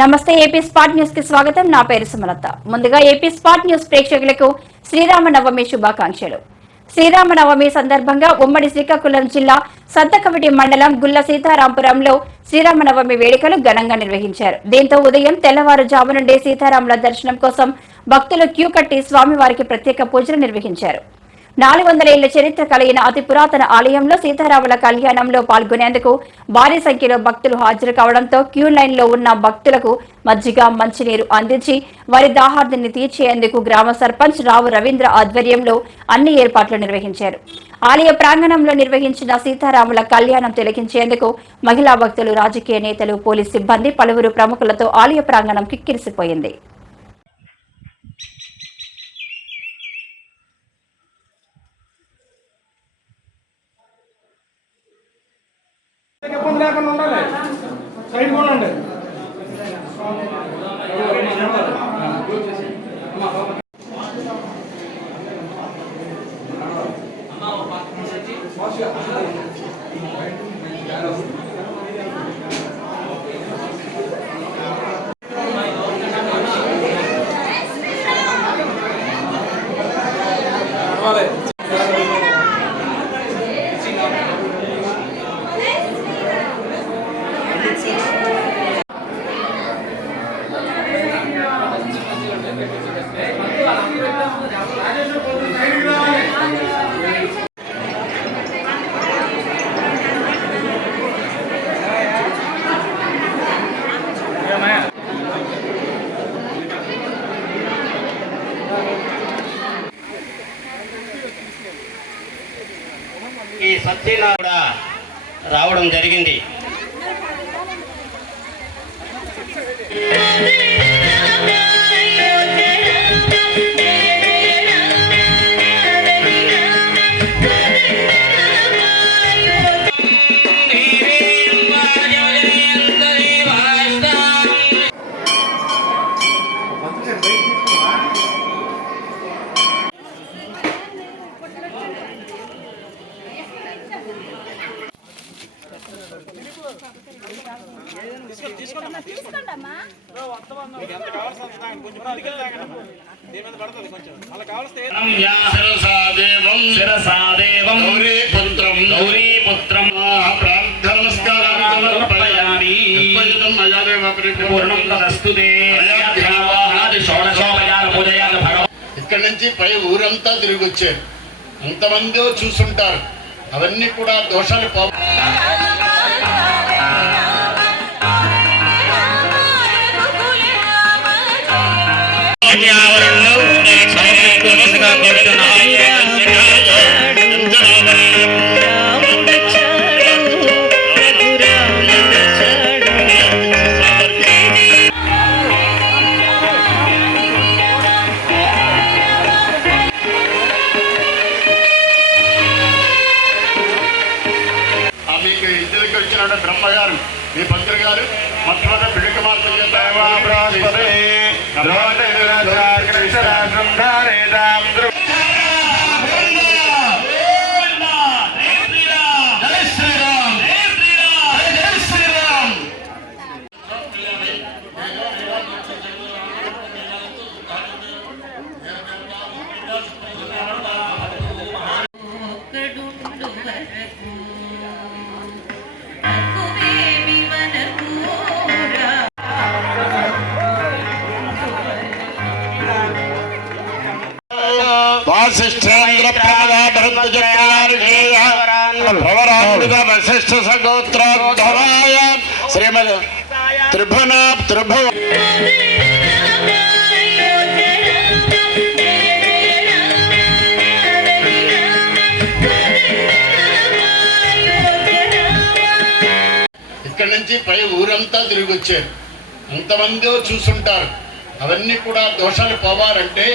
నమస్తే AP spot news కి స్వాగతం. నా పేరు సుమలత. ముందుగా ఏపీ స్పాట్ న్యూస్ ప్రేక్షకులకు శ్రీరామనవమి శుభాకాంక్షలు. శ్రీరామనవమి సందర్భంగా ఉమ్మడి శ్రీకాకుళం జిల్లా సత్తకవిటి మండలం గుల్ల సీతారాంపురంలో శ్రీరామనవమి వేడుకలు ఘనంగా నిర్వహించారు. దీంతో ఉదయం తెల్లవారుజాము నుండి సీతారాముల దర్శనం కోసం భక్తులు క్యూ కట్టి స్వామివారికి ప్రత్యేక పూజలు నిర్వహించారు. 400 ఏళ్ల చరిత్ర కలిగిన అతి పురాతన ఆలయంలో సీతారాముల కళ్యాణంలో పాల్గొనేందుకు భారీ సంఖ్యలో భక్తులు హాజరు కావడంతో క్యూ లైన్ లో ఉన్న భక్తులకు మజ్జిగ, మంచినీరు అందించి వారి దాహార్తిని తీర్చేందుకు గ్రామ సర్పంచ్ రావు రవీంద్ర ఆధ్వర్యంలో అన్ని ఏర్పాట్లు నిర్వహించారు. ఆలయ ప్రాంగణంలో నిర్వహించిన సీతారాముల కళ్యాణం తిలకించేందుకు మహిళా భక్తులు, రాజకీయ నేతలు, పోలీస్ సిబ్బంది, పలువురు ప్రముఖులతో ఆలయ ప్రాంగణం కిక్కిరిసిపోయింది. ఈ సత్యనా కూడా రావడం జరిగింది. ఇక్కడి నుంచి పై ఊరంతా తిరిగి వచ్చారు. ఎంతమందో చూసుంటారు. అవన్నీ కూడా దోషాలు బ్రహ్మగారు, మీ భద్ర గారు మొట్టమొదటి బిడ్డ కుమార్తె వశిష్ఠ సగోత్రోద్భవాయ శ్రీమద్ త్రిభువన త్రిభువ ఇక్కడి నుంచి పై ఊరంతా తిరిగి వచ్చారు. ఎంతమందో చూసుంటారు. అవన్నీ కూడా దోషాలు పోవాలంటే